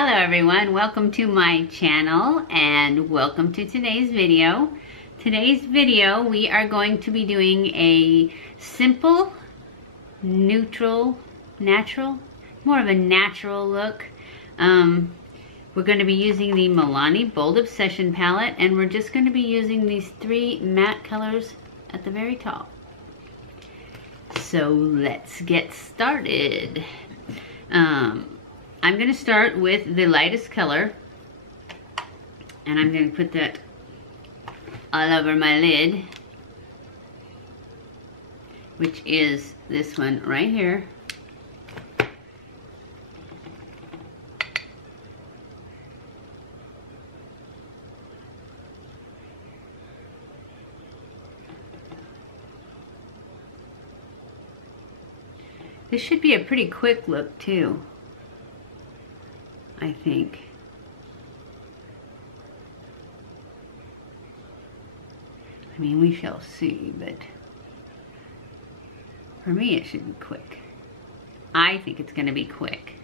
Hello everyone, welcome to my channel and welcome to today's video. Today's video we are going to be doing a simple, neutral, natural, more of a natural look. We're going to be using the Milani Bold Obsession palette, and we're just going to be using these three matte colors at the very top. So let's get started. I'm going to start with the lightest color, and I'm going to put that all over my lid, which is this one right here. This should be a pretty quick look too, I think. I mean, we shall see, but for me it should be quick. I think it's going to be quick.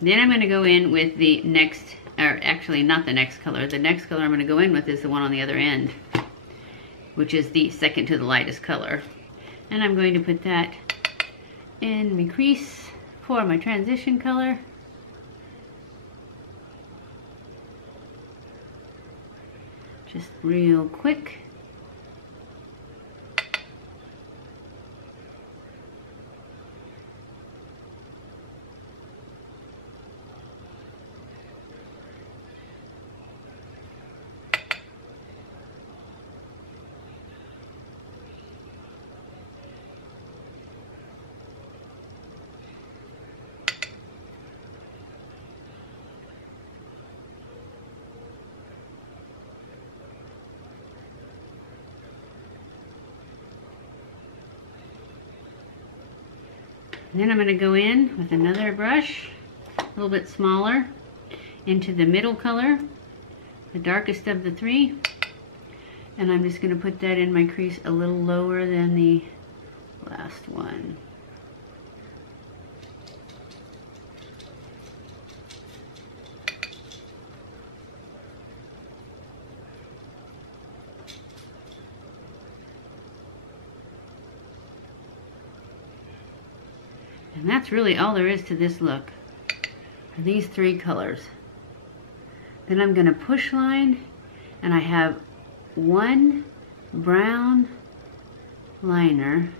Then I'm going to go in with the next, or actually not the next color. The next color I'm going to go in with is the one on the other end, which is the second to the lightest color. And I'm going to put that in my crease for my transition color. Just real quick. And then I'm going to go in with another brush, a little bit smaller, into the middle color, the darkest of the three. And I'm just going to put that in my crease a little lower than the last one. And that's really all there is to this look, are these three colors. Then I'm going to push line, and I have one brown liner.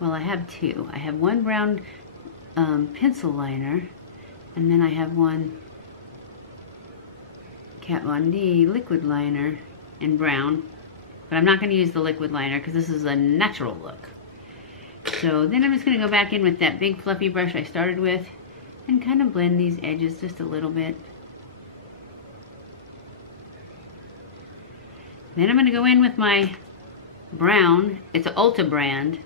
Well, I have two. I have one brown pencil liner, and then I have one Kat Von D liquid liner in brown. But I'm not going to use the liquid liner because this is a natural look. So then I'm just going to go back in with that big fluffy brush I started with and kind of blend these edges just a little bit. Then I'm going to go in with my brown, it's an ULTA brand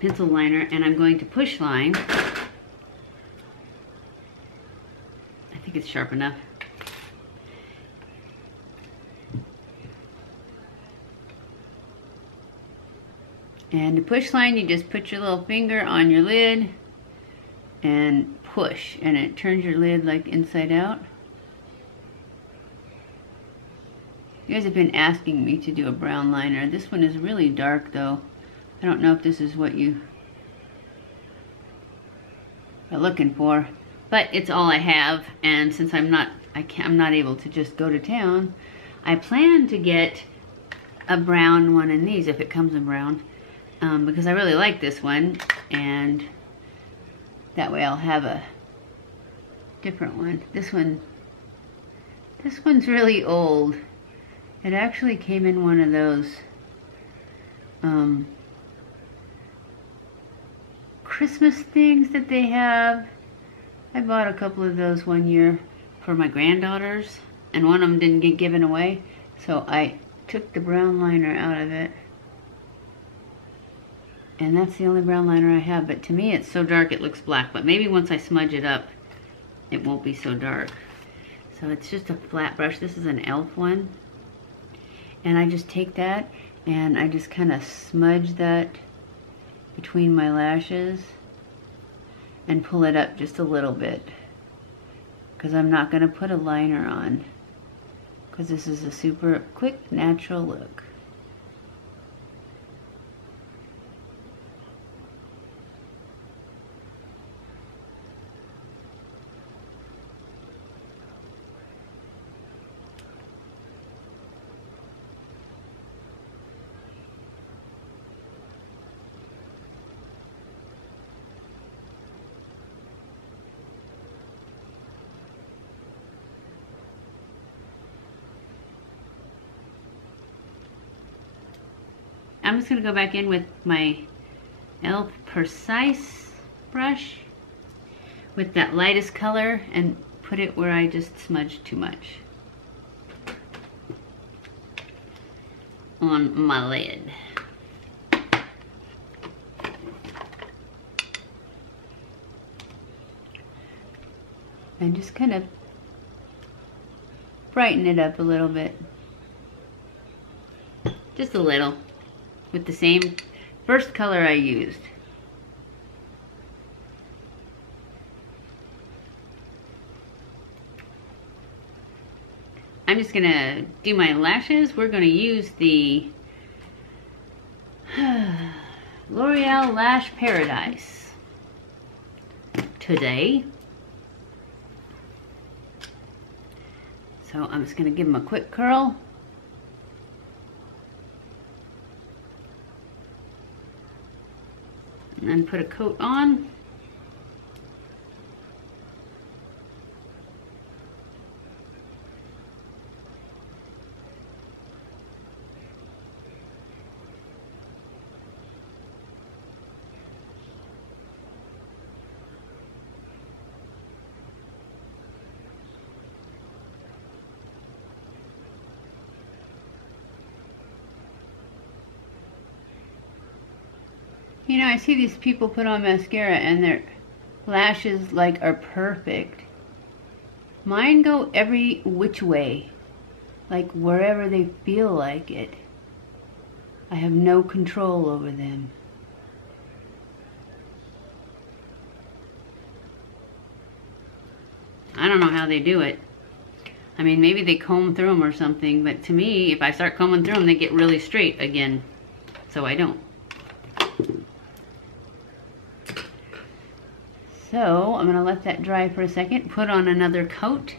pencil liner, and I'm going to push line. I think it's sharp enough. And to push line, you just put your little finger on your lid and push, and it turns your lid like inside out. You guys have been asking me to do a brown liner. This one is really dark though. I don't know if this is what you are looking for, but it's all I have, and since I'm not able to just go to town, I plan to get a brown one in these if it comes in brown. Because I really like this one, and that way I'll have a different one. This one's really old. It actually came in one of those Christmas things that they have. I bought a couple of those one year for my granddaughters, and one of them didn't get given away, so I took the brown liner out of it. And that's the only brown liner I have, but to me it's so dark it looks black, but maybe once I smudge it up it won't be so dark. So it's just a flat brush. This is an e.l.f. one. And I just take that And I just kind of smudge that between my lashes and pull it up just a little bit, because I'm not going to put a liner on, because this is a super quick, natural look. I'm just going to go back in with my e.l.f. Precise brush with that lightest color and put it where I just smudged too much on my lid. And just kind of brighten it up a little bit. Just a little. With the same first color I used. I'm just gonna do my lashes. We're gonna use the L'Oreal Lash Paradise today. So I'm just gonna give them a quick curl. And then put a coat on. You know, I see these people put on mascara and their lashes like are perfect. Mine go every which way, like wherever they feel like it. I have no control over them. I don't know how they do it. I mean, maybe they comb through them or something, but to me, if I start combing through them, they get really straight again. So I don't. So I'm gonna let that dry for a second, put on another coat,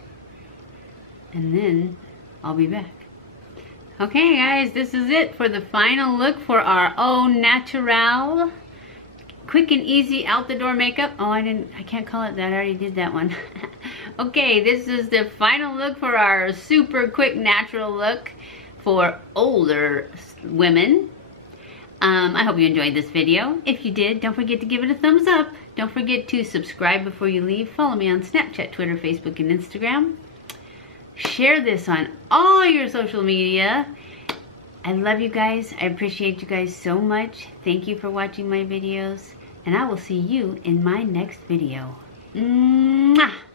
and then I'll be back. Okay guys, this is it for the final look for our Au Naturel quick and easy out the door makeup. Oh, I can't call it that, I already did that one. Okay, this is the final look for our super quick natural look for older women. I hope you enjoyed this video. If you did, don't forget to give it a thumbs up. Don't forget to subscribe before you leave. Follow me on Snapchat, Twitter, Facebook, and Instagram. Share this on all your social media. I love you guys. I appreciate you guys so much. Thank you for watching my videos. And I will see you in my next video. Mwah!